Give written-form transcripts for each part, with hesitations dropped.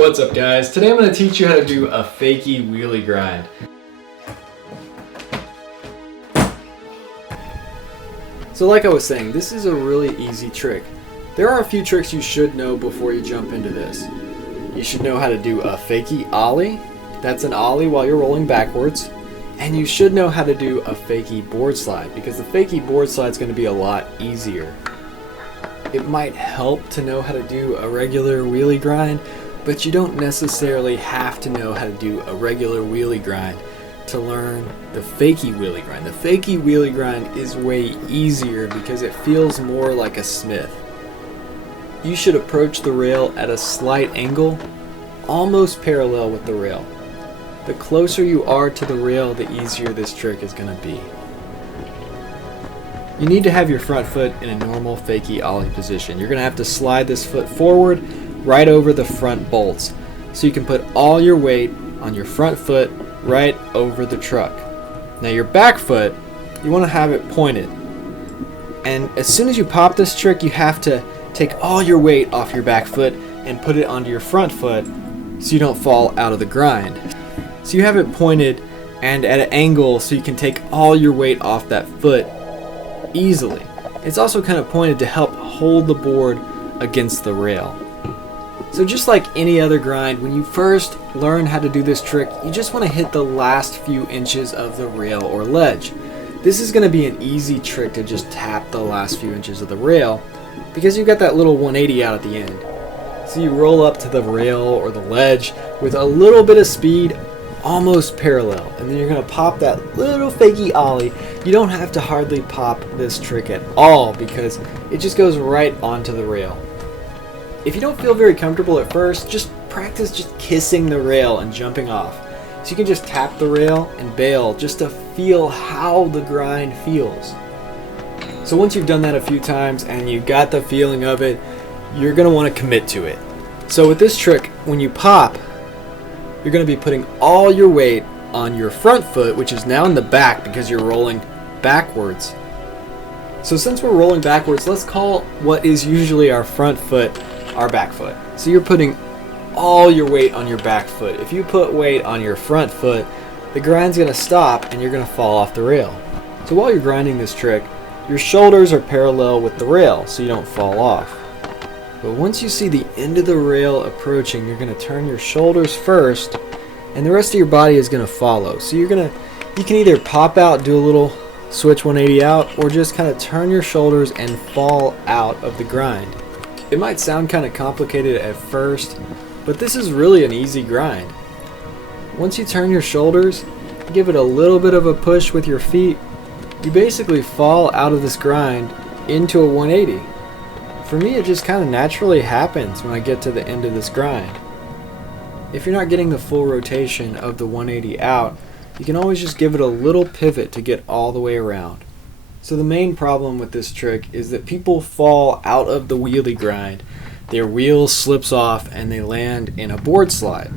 What's up guys? Today I'm going to teach you how to do a fakie wheelie grind. So like I was saying, this is a really easy trick. There are a few tricks you should know before you jump into this. You should know how to do a fakie ollie. That's an ollie while you're rolling backwards. And you should know how to do a fakie board slide, because the fakie board slide is going to be a lot easier. It might help to know how to do a regular wheelie grind, but you don't necessarily have to know how to do a regular wheelie grind to learn the fakie wheelie grind. The fakie wheelie grind is way easier because it feels more like a Smith. You should approach the rail at a slight angle, almost parallel with the rail. The closer you are to the rail, the easier this trick is going to be. You need to have your front foot in a normal fakie ollie position. You're going to have to slide this foot forward right over the front bolts, so you can put all your weight on your front foot right over the truck. Now your back foot, you want to have it pointed, and as soon as you pop this trick, you have to take all your weight off your back foot and put it onto your front foot so you don't fall out of the grind. So you have it pointed and at an angle so you can take all your weight off that foot easily. It's also kind of pointed to help hold the board against the rail. So just like any other grind, when you first learn how to do this trick, you just want to hit the last few inches of the rail or ledge. This is going to be an easy trick to just tap the last few inches of the rail because you've got that little 180 out at the end. So you roll up to the rail or the ledge with a little bit of speed, almost parallel, and then you're going to pop that little fakie ollie. You don't have to hardly pop this trick at all because it just goes right onto the rail. If you don't feel very comfortable at first, just practice just kissing the rail and jumping off. So you can just tap the rail and bail just to feel how the grind feels. So once you've done that a few times and you got the feeling of it, you're going to want to commit to it. So with this trick, when you pop, you're going to be putting all your weight on your front foot, which is now in the back because you're rolling backwards. So since we're rolling backwards, let's call what is usually our front foot our back foot. So you're putting all your weight on your back foot. If you put weight on your front foot, the grind's going to stop and you're going to fall off the rail. So while you're grinding this trick, your shoulders are parallel with the rail so you don't fall off. But once you see the end of the rail approaching, you're going to turn your shoulders first and the rest of your body is going to follow. So you can either pop out, do a little switch 180 out, or just kind of turn your shoulders and fall out of the grind. It might sound kind of complicated at first, but this is really an easy grind. Once you turn your shoulders, give it a little bit of a push with your feet, you basically fall out of this grind into a 180. For me, it just kind of naturally happens when I get to the end of this grind. If you're not getting the full rotation of the 180 out, you can always just give it a little pivot to get all the way around. So the main problem with this trick is that people fall out of the wheelie grind, their wheel slips off, and they land in a board slide.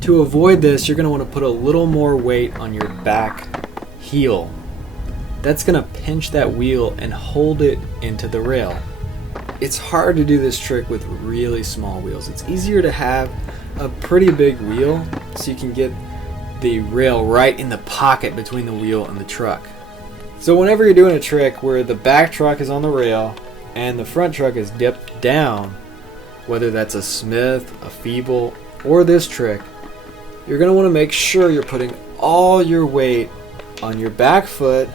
To avoid this, you're going to want to put a little more weight on your back heel. That's going to pinch that wheel and hold it into the rail. It's hard to do this trick with really small wheels. It's easier to have a pretty big wheel so you can get the rail right in the pocket between the wheel and the truck. So whenever you're doing a trick where the back truck is on the rail and the front truck is dipped down, whether that's a Smith, a feeble, or this trick, you're going to want to make sure you're putting all your weight on your back foot,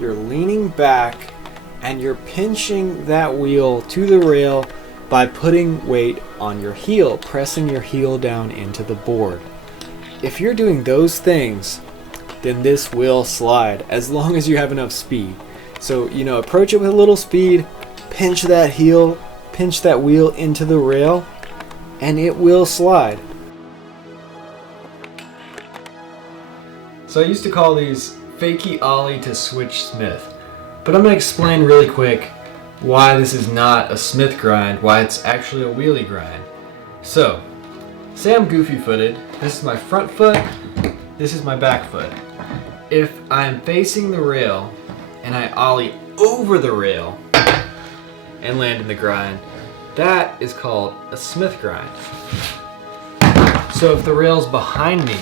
you're leaning back, and you're pinching that wheel to the rail by putting weight on your heel, pressing your heel down into the board. If you're doing those things, then this will slide as long as you have enough speed. So, approach it with a little speed, pinch that heel, pinch that wheel into the rail, and it will slide. So I used to call these fakie ollie to switch Smith, but I'm going to explain really quick why this is not a Smith grind, why it's actually a wheelie grind. So, say I'm goofy footed, this is my front foot, this is my back foot. If I'm facing the rail and I ollie over the rail and land in the grind, that is called a Smith grind. So if the rail's behind me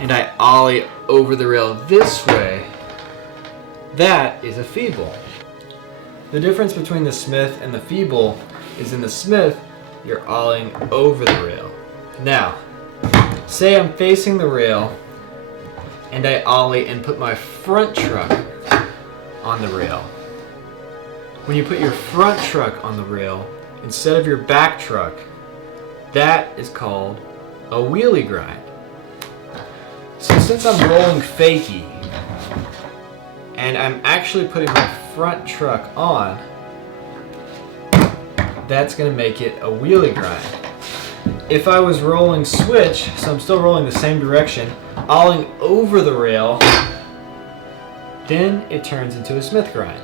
and I ollie over the rail this way, that is a feeble. The difference between the Smith and the feeble is in the Smith, you're ollieing over the rail. Now, say I'm facing the rail and I ollie and put my front truck on the rail. When you put your front truck on the rail instead of your back truck, that is called a wheelie grind. So since I'm rolling fakie and I'm actually putting my front truck on, that's going to make it a wheelie grind. If I was rolling switch, so I'm still rolling the same direction, ollieing over the rail, then it turns into a Smith grind.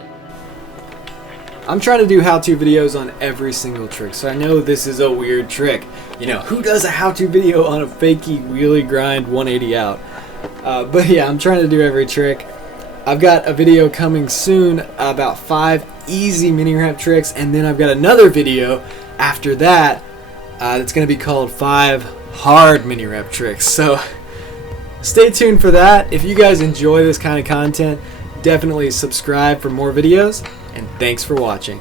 I'm trying to do how-to videos on every single trick, so I know this is a weird trick. You know, who does a how-to video on a fakie wheelie grind 180 out? But yeah, I'm trying to do every trick. I've got a video coming soon about 5 easy mini ramp tricks, and then I've got another video after that that's going to be called 5 hard mini ramp tricks. So stay tuned for that. If you guys enjoy this kind of content, definitely subscribe for more videos, and thanks for watching.